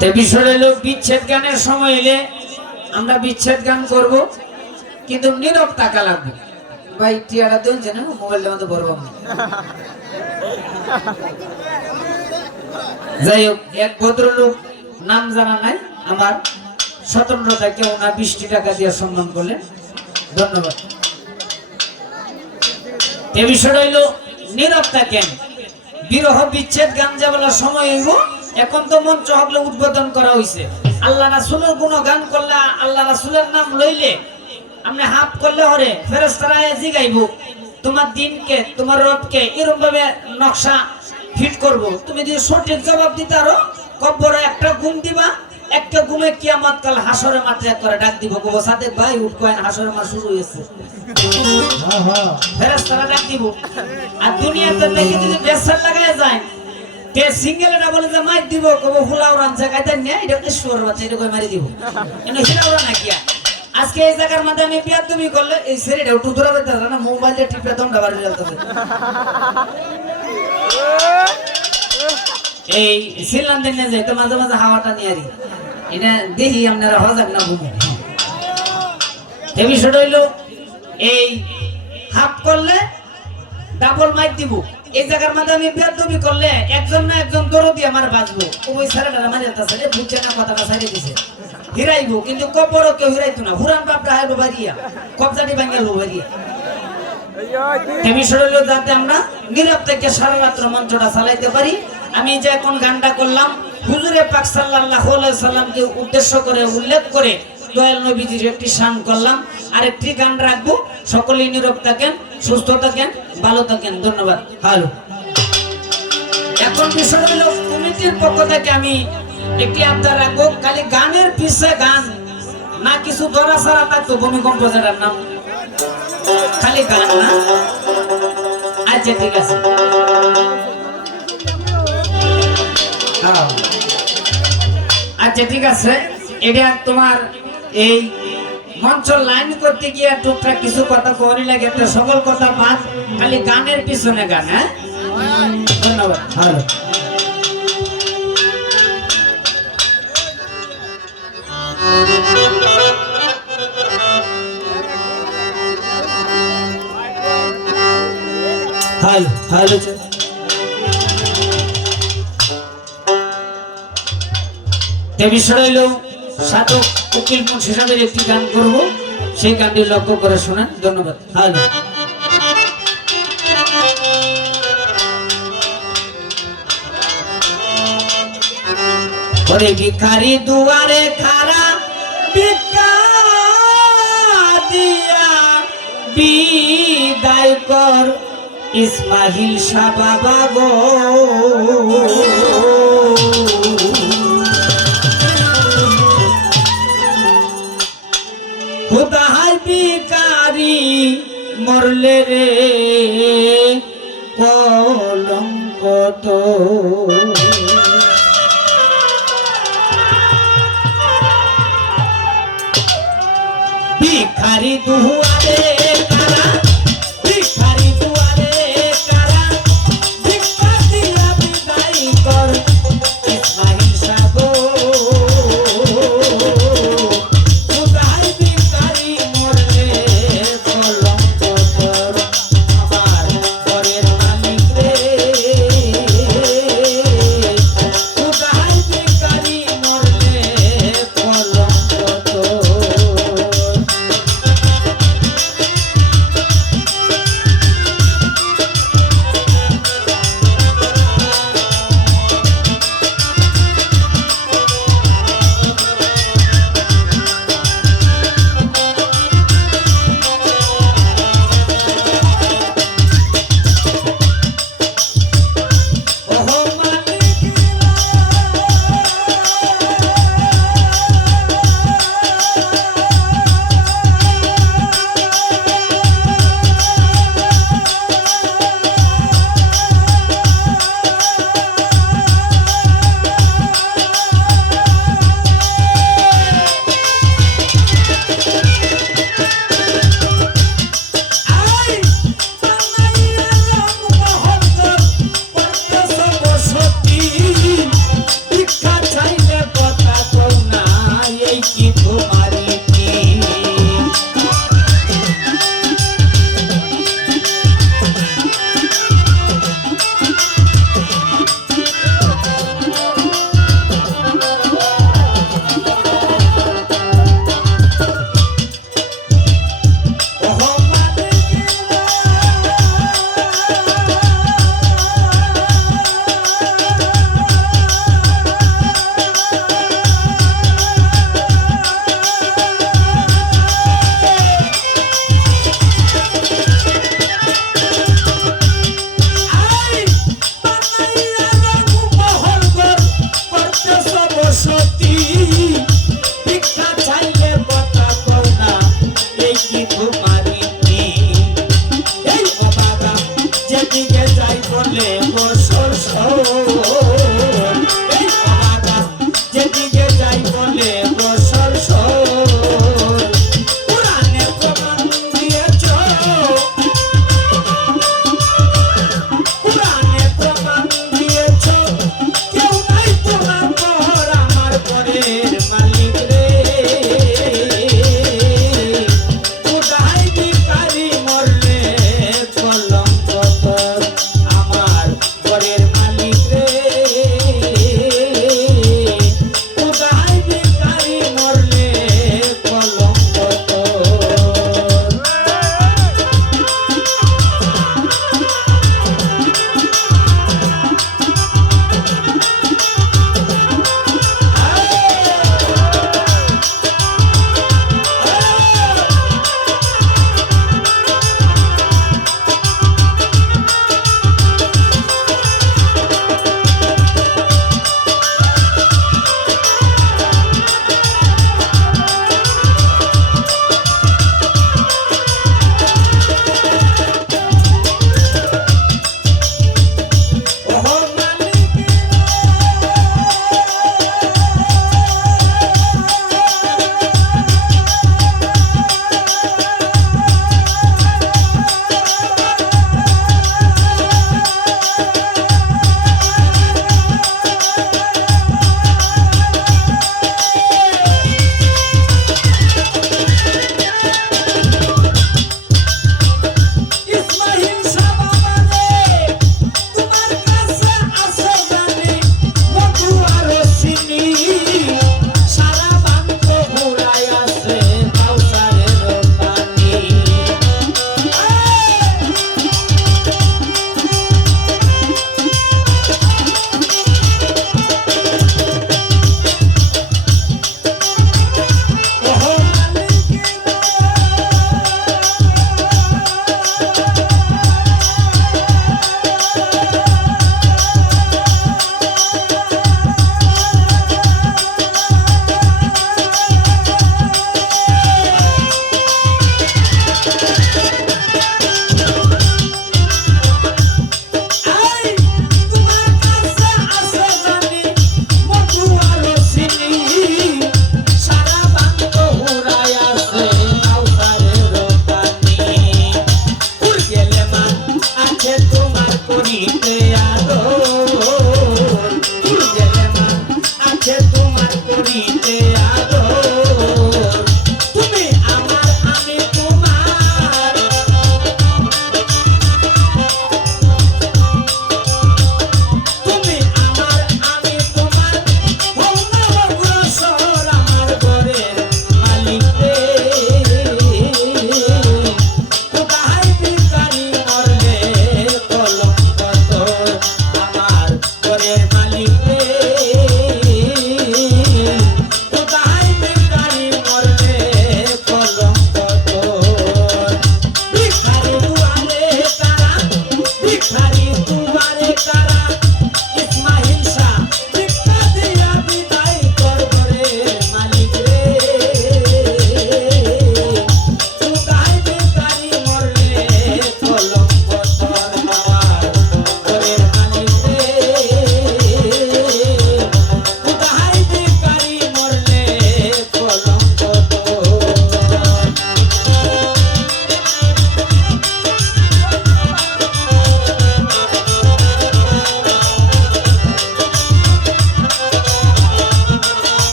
তে বিষয় হলো বিচ্ছেদ গানের সময় এলে আমরা বিচ্ছেদ গান করব, কিন্তু নীরব টাকা লাগবে। ভাই, টিয়াটা দেন যে না মোবাইলটা মধ্যে বড় যাই হোক, এক ভদ্রলোক নাম জানা নাই, আমার স্বতন্ত্রতাকে ওনার বৃষ্টি টাকা দিয়ে সম্মান করলেন। ধন্যবাদ। এ বিষয়টা হইল, নীরব থাকেন। বিরহ বিচ্ছেদ গান যাবেলার সময় হইব এখন তো মঞ্চ হকলে উদ্বোধন করা হয়েছে আল্লাহ রাসুলের গুণ গান করলে আল্লাহ রাসুলের নাম লইলে আপনি হাফ করলে হরে ফেরেস্তারা জিগাইব তোমার দিনকে তোমার রবকে এরকম ভাবে নকশা ফিট করব। তুমি যদি সঠিক জবাব দিতে আরও কব্বরে একটা ঘুম দিবা একটা ঘুমে কিয়ামত কাল হাসরে মাত্রা করে ডাক দিব। গোবো সাথে ভাই উঠ কয়েন হাসরে মাস শুরু হয়েছে। ফেরেশতারা ডাক দিব। আর দুনিয়াতে দেখে যদি বেসার লাগায় যায় তে সিঙ্গেল এটা বলে যে মাইক দিব, কবো ফুলাও রামছে কাইতে নিয়ে এটা ঈশ্বর বাচ্চা, এটা কই মারি দিব? এনে হিলাওরা না কিয়া আজকে এই জায়গার মধ্যে আমি বিয়ার তুমি করলে, এই ছেলেটা একটু দূরে যেতে না, মোবাইলে টিপে দমটা বাড়ি জ্বলতেছে এই সিলান দিন যাই তো মাঝে মাঝে হাওয়াটা নিয়ে আরি। এটা দেখি আপনারা হজাক না বুঝি এ বিষয়টা হইল, এই হাফ করলে ডাবল মাইক দিব। এই জায়গার মধ্যে আমি বেদবি করলে একজন না একজন দরদি আমার বাঁচবো। ওই ছেলেটা আমার যেতেছে রে বুঝছে না কথাটা সাইডে দিছে। হিরাইবো, কিন্তু কপরও কেউ হিরাইতো না। হুরান বাপটা হাইবো বাড়িয়া, কবজাটি ভাঙ্গা লো বাড়িয়া। এ বিষয় যাতে আমরা নীরব থেকে সারা রাত্র মঞ্চটা চালাইতে পারি। আমি যে এখন গানটা করলাম, হুজুরে পাক আলাইহি সাল্লামকে উদ্দেশ্য করে, উল্লেখ করে দয়াল নবীজির একটি শান করলাম। আর একটি গান রাখব। সকলেই নীরব থাকেন, সুস্থ থাকেন, ভালো থাকেন। ধন্যবাদ। হ্যালো এখন বিষয় হলো কমিটির পক্ষ থেকে আমি একটি আবদার রাখব। খালি গানের পিছে গান, না কিছু ধরা ছাড়া থাকতো ভূমিকম্প যেটার নাম। খালি গান না? আচ্ছা ঠিক আছে। আচ্ছা ঠিক আছে। এটা তোমার এই মঞ্চ লাইন করতে গিয়ে টুকটাক কিছু কথা করি লাগে, একটা সকল কথা বাদ, খালি গানের পিছনে গান হ্যাঁ? ধন্যবাদ, ভালো। হ্যালো এ বিষয় সাধক উকিল মুন্সি সাহেবের একটি গান করব। সেই গানটি লক্ষ্য করে শোনেন। ধন্যবাদ। হ্যালো ওরে ভিখারি দুয়ারে খারা ভিক্ষা দিয়া বিদায় কর। ইসমাহিল শাহ বাবা গো। খুদাহাই বিকারি মরলে রে কলঙ্ক তো ভিখারি দুয়ারে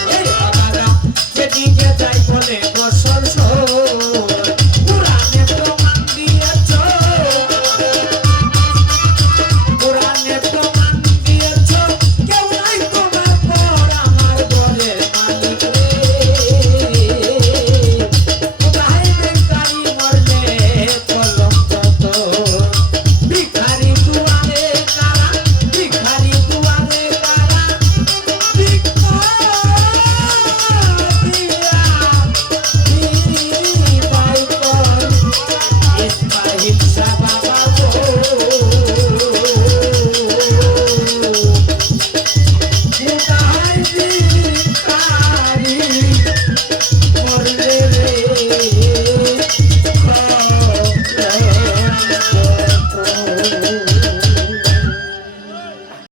Yeah.